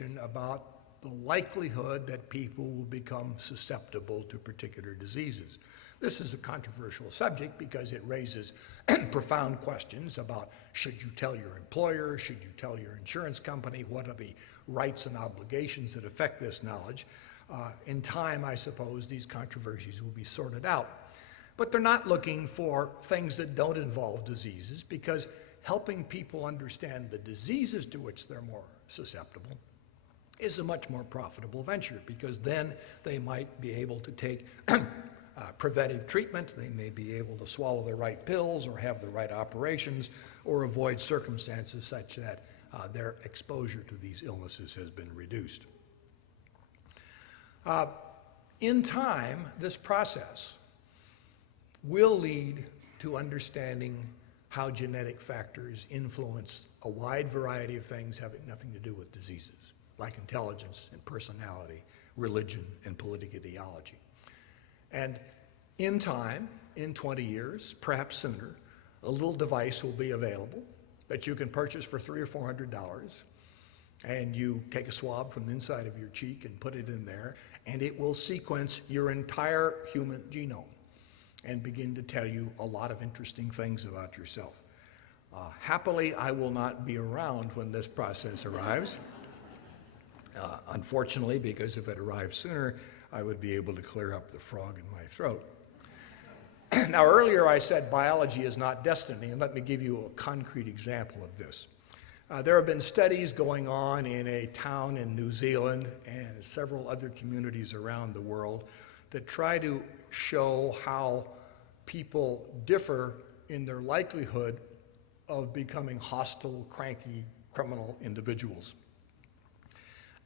information about the likelihood that people will become susceptible to particular diseases. This is a controversial subject because it raises profound questions about should you tell your employer, should you tell your insurance company, what are the rights and obligations that affect this knowledge. In time, I suppose, these controversies will be sorted out. But they're not looking for things that don't involve diseases, because helping people understand the diseases to which they're more susceptible is a much more profitable venture, because then they might be able to take preventive treatment, they may be able to swallow the right pills or have the right operations or avoid circumstances such that their exposure to these illnesses has been reduced. In time, this process will lead to understanding how genetic factors influence a wide variety of things having nothing to do with diseases, like intelligence and personality, religion and political ideology. And in time, in 20 years, perhaps sooner, a little device will be available that you can purchase for $300 or $400, and you take a swab from the inside of your cheek and put it in there, and it will sequence your entire human genome and begin to tell you a lot of interesting things about yourself. Happily, I will not be around when this process arrives. Unfortunately, because if it arrived sooner, I would be able to clear up the frog in my throat. Now, earlier I said biology is not destiny, and let me give you a concrete example of this. There have been studies going on in a town in New Zealand and several other communities around the world that try to show how people differ in their likelihood of becoming hostile, cranky, criminal individuals.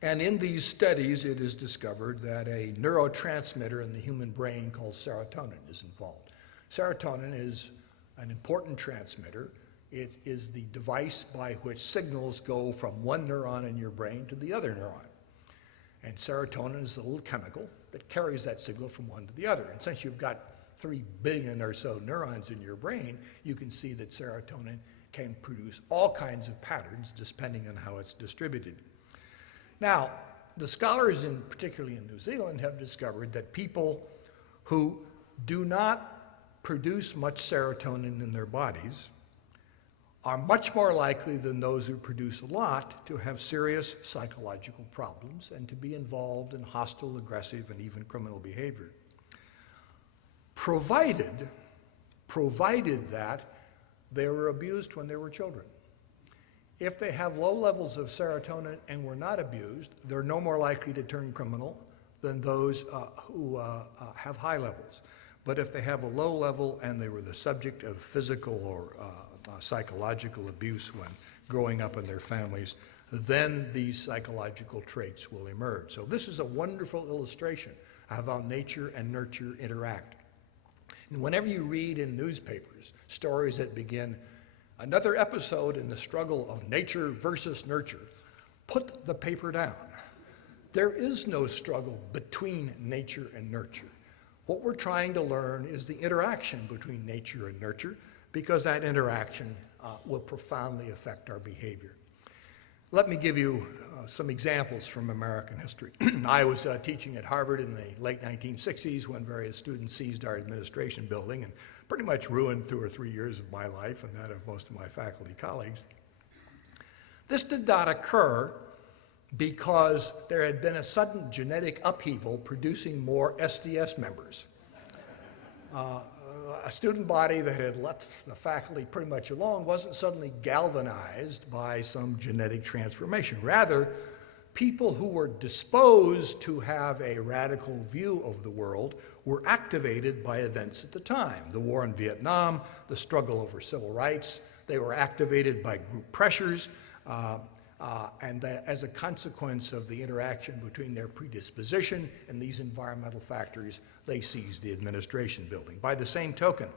And in these studies, it is discovered that a neurotransmitter in the human brain called serotonin is involved. Serotonin is an important transmitter. It is the device by which signals go from one neuron in your brain to the other neuron. And serotonin is a little chemical that carries that signal from one to the other. And since you've got 3 billion or so neurons in your brain, you can see that serotonin can produce all kinds of patterns depending on how it's distributed. Now, the scholars, particularly in New Zealand, have discovered that people who do not produce much serotonin in their bodies are much more likely than those who produce a lot to have serious psychological problems and to be involved in hostile, aggressive, and even criminal behavior. Provided that they were abused when they were children. If they have low levels of serotonin and were not abused, they're no more likely to turn criminal than those who have high levels. But if they have a low level and they were the subject of physical or psychological abuse when growing up in their families, then these psychological traits will emerge. So this is a wonderful illustration of how nature and nurture interact. And whenever you read in newspapers stories that begin, another episode in the struggle of nature versus nurture, put the paper down. There is no struggle between nature and nurture. What we're trying to learn is the interaction between nature and nurture, because that interaction will profoundly affect our behavior. Let me give you some examples from American history. I was teaching at Harvard in the late 1960s when various students seized our administration building and pretty much ruined 2 or 3 years of my life and that of most of my faculty colleagues. This did not occur because there had been a sudden genetic upheaval producing more SDS members. A student body that had left the faculty pretty much alone wasn't suddenly galvanized by some genetic transformation. Rather, people who were disposed to have a radical view of the world were activated by events at the time. The war in Vietnam, the struggle over civil rights. They were activated by group pressures, and as a consequence of the interaction between their predisposition and these environmental factors, they seized the administration building. By the same token,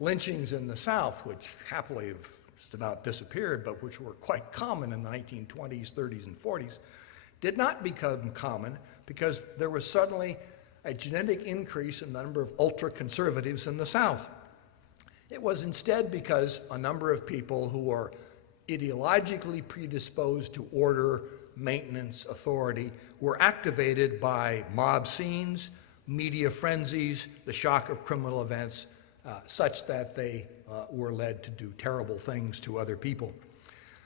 lynchings in the South, which happily have just about disappeared, but which were quite common in the 1920s, 30s, and 40s, did not become common because there was suddenly a genetic increase in the number of ultra-conservatives in the South. It was instead because a number of people who were ideologically predisposed to order, maintenance authority were activated by mob scenes, media frenzies, the shock of criminal events, such that they were led to do terrible things to other people.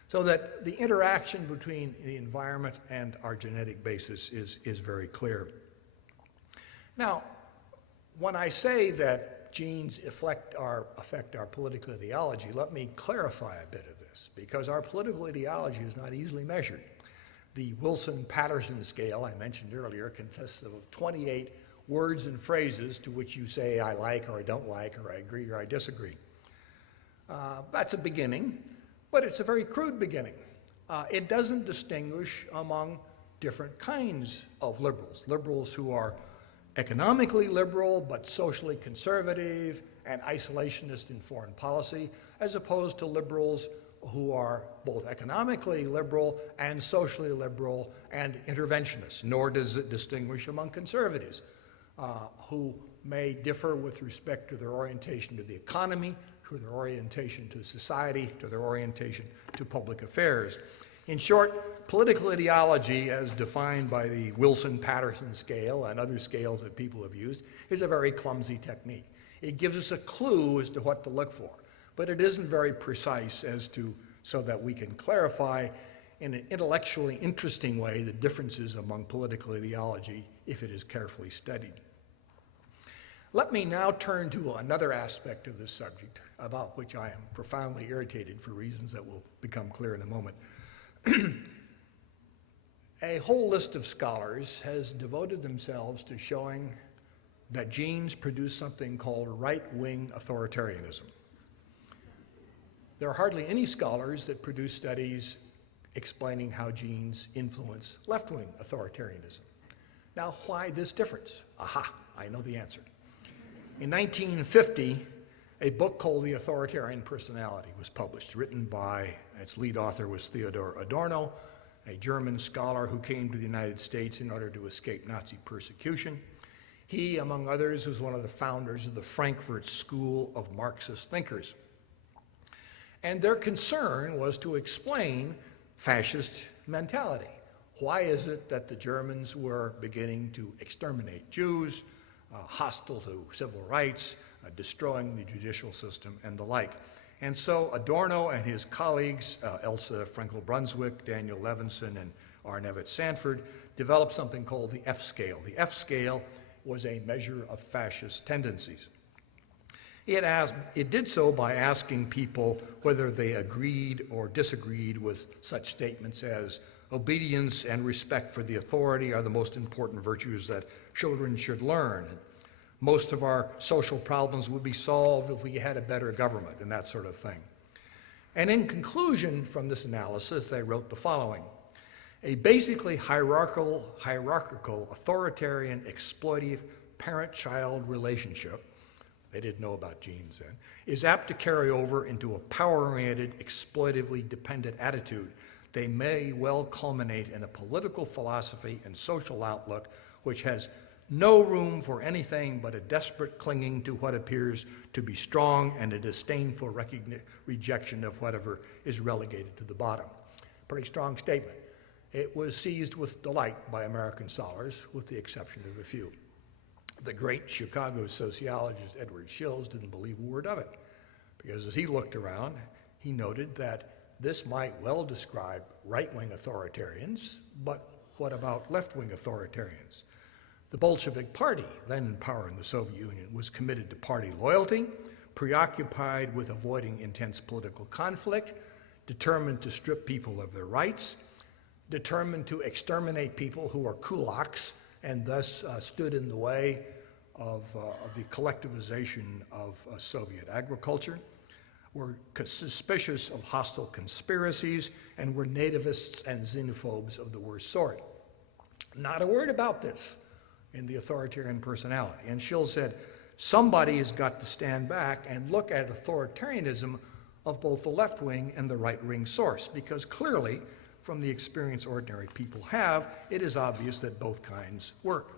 So that the interaction between the environment and our genetic basis is very clear. Now, when I say that genes affect our political ideology, let me clarify a bit of this, because our political ideology is not easily measured. The Wilson-Patterson scale I mentioned earlier consists of 28 words and phrases to which you say I like or I don't like or I agree or I disagree. That's a beginning, but it's a very crude beginning. It doesn't distinguish among different kinds of liberals. Liberals who are economically liberal but socially conservative and isolationist in foreign policy, as opposed to liberals who are both economically liberal and socially liberal and interventionists. Nor does it distinguish among conservatives who may differ with respect to their orientation to the economy, to their orientation to society, to their orientation to public affairs. In short, political ideology, as defined by the Wilson-Patterson scale and other scales that people have used, is a very clumsy technique. It gives us a clue as to what to look for, but it isn't very precise so that we can clarify in an intellectually interesting way the differences among political ideology if it is carefully studied. Let me now turn to another aspect of this subject, about which I am profoundly irritated for reasons that will become clear in a moment. A whole list of scholars has devoted themselves to showing that genes produce something called right-wing authoritarianism. There are hardly any scholars that produce studies explaining how genes influence left-wing authoritarianism. Now, why this difference? Aha, I know the answer. In 1950, a book called The Authoritarian Personality was published, written by, its lead author was Theodor Adorno, a German scholar who came to the United States in order to escape Nazi persecution. He, among others, was one of the founders of the Frankfurt School of Marxist thinkers. And their concern was to explain fascist mentality. Why is it that the Germans were beginning to exterminate Jews, hostile to civil rights, destroying the judicial system, and the like? And so Adorno and his colleagues, Elsa Frankel-Brunswick, Daniel Levinson, and Arnevet Sanford, developed something called the F-scale. The F-scale was a measure of fascist tendencies. It did so by asking people whether they agreed or disagreed with such statements as obedience and respect for the authority are the most important virtues that children should learn. Most of our social problems would be solved if we had a better government, and that sort of thing. And in conclusion from this analysis, they wrote the following: a basically hierarchical, authoritarian, exploitive parent-child relationship, they didn't know about genes then, is apt to carry over into a power-oriented, exploitively dependent attitude. They may well culminate in a political philosophy and social outlook which has no room for anything but a desperate clinging to what appears to be strong and a disdainful rejection of whatever is relegated to the bottom. Pretty strong statement. It was seized with delight by American scholars, with the exception of a few. The great Chicago sociologist Edward Shills didn't believe a word of it, because as he looked around, he noted that this might well describe right-wing authoritarians, but what about left-wing authoritarians? The Bolshevik Party, then in power in the Soviet Union, was committed to party loyalty, preoccupied with avoiding intense political conflict, determined to strip people of their rights, determined to exterminate people who are kulaks, and thus stood in the way of the collectivization of Soviet agriculture, were suspicious of hostile conspiracies, and were nativists and xenophobes of the worst sort. Not a word about this in The Authoritarian Personality. And Schill said, somebody has got to stand back and look at authoritarianism of both the left wing and the right wing source, because clearly, from the experience ordinary people have, it is obvious that both kinds work.